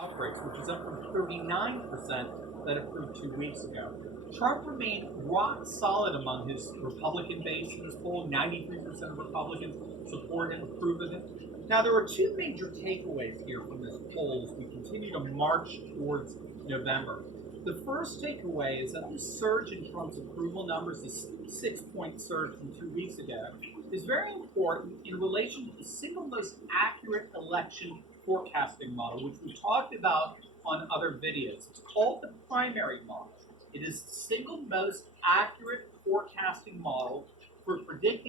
outbreaks, which is up from 39% that approved 2 weeks ago. Trump remained rock solid among his Republican base in this poll. 93% of Republicans support him, approve of him. Now, there are two major takeaways here from this poll as we continue to march towards November. The first takeaway is that this surge in Trump's approval numbers, this 6-point surge from 2 weeks ago, is very important in relation to the single most accurate election forecasting model, which we talked about on other videos. It's called the primary model. It is the single most accurate forecasting model for predicting